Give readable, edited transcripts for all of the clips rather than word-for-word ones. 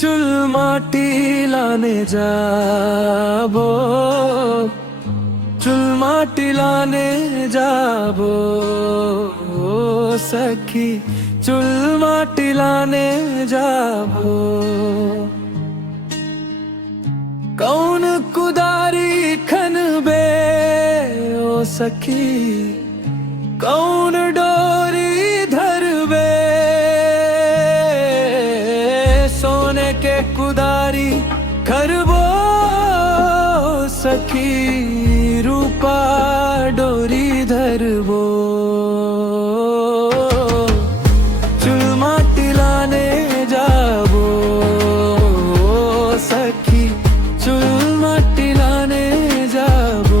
चुल माटी लाने जाबो, चुल माटी लाने जाबो सखी, चुल माटी लाने जाबो। कौन कुदारी खनबे ओ सखी, कौन डोरी धरबे, सोने के कुदारी खरबो सखी, रूपा डोरी धरबो। चुल माटी लाने जाबो सखी, चुल माटी लाने जाबो।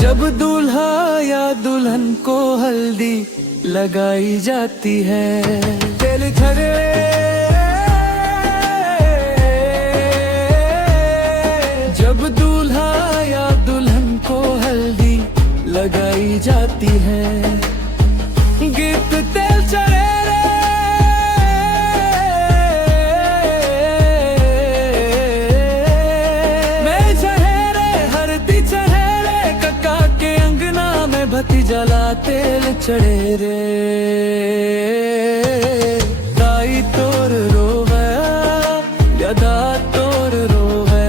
जब दूल्हा या दुल्हन को हल्दी लगाई जाती है, तेल झरे जब दूल्हा या दुल्हन को हल्दी लगाई जाती है, गीत तेल चढ़े रे, मैं चढ़े रे, हरदी चढ़े रे, कक्का के अंगना में बत्ती जला तेल चढ़े रे। दाई तोर रोवे या दा तोर रोवे,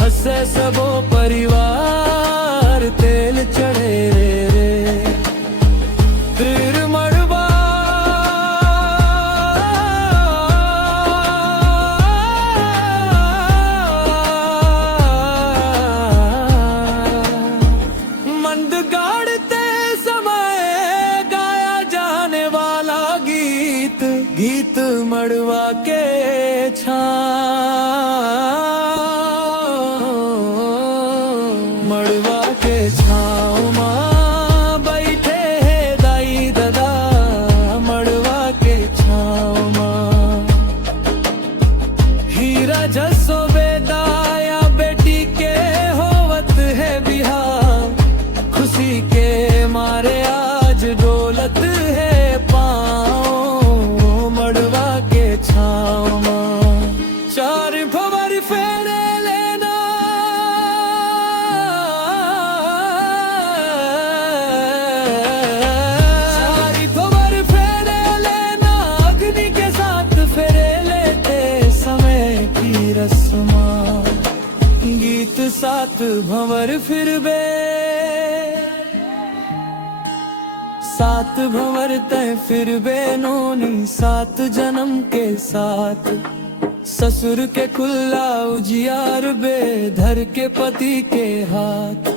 हंसे सबो परिवार तेल चढ़े रे। फिर मड़वा मंद गाड़ते समय गाया जाने वाला गीत, गीत मड़वा के मड़वा के छाँव माँ बैठे है दाई दादा, मड़वा के छाँव माँ। हीरा जसो बेदाया बेटी के होवत है बिहार, खुशी के मारे आज डोलत है पाँव, मड़वा के छाँव माँ। चार भंवर फेरे लेना, चार भंवर फेरे लेना, अग्नि के साथ फेरे लेते समय की रस्मा, गीत सात भंवर फिरबे, सात भंवर तय फिरबे नोनी, सात जन्म के साथ, ससुर के खुला उजियार बे, धर के पति के हाथ।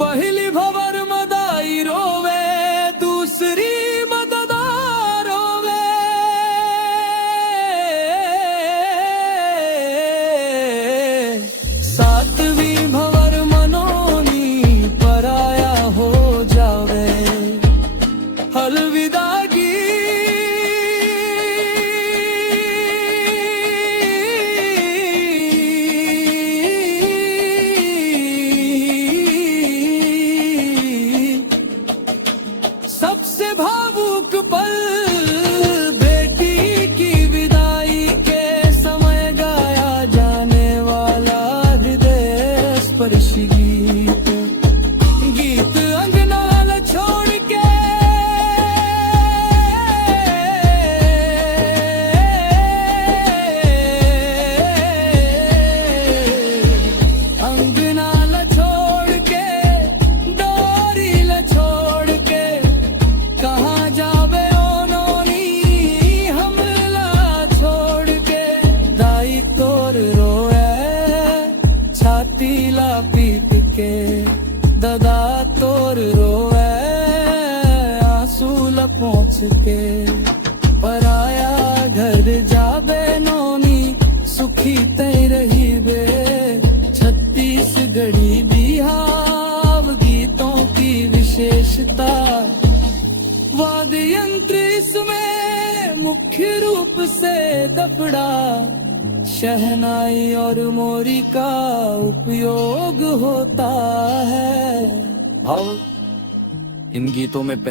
पहली भंवर मदाई रोवे, दूसरी मददार रोवे, सातवीं भंवर मनोनी पराया हो जावे, अलविदागी सबसे भावुक पल, बेटी की विदाई के समय गाया जाने वाला हृदय स्पर्शी गीत, गीत अंगना छोड़ के अंगना छोड़ के, डोरी छोड़ के, कहाँ जावे ओ नोनी हमला छोड़ के। दाई तोर रोए छाती ला पीट के, दादा तोर रोए आंसू ला पोंछ के, पराया घर जाबे नोनी सुखी तय रही बे, छत्तीसगढ़ी बिहाव गीतों की विशेषता, वाद्य यंत्र इसमें मुख्य रूप से दफड़ा, शहनाई और मोरी का उपयोग होता है। भाव इन गीतों में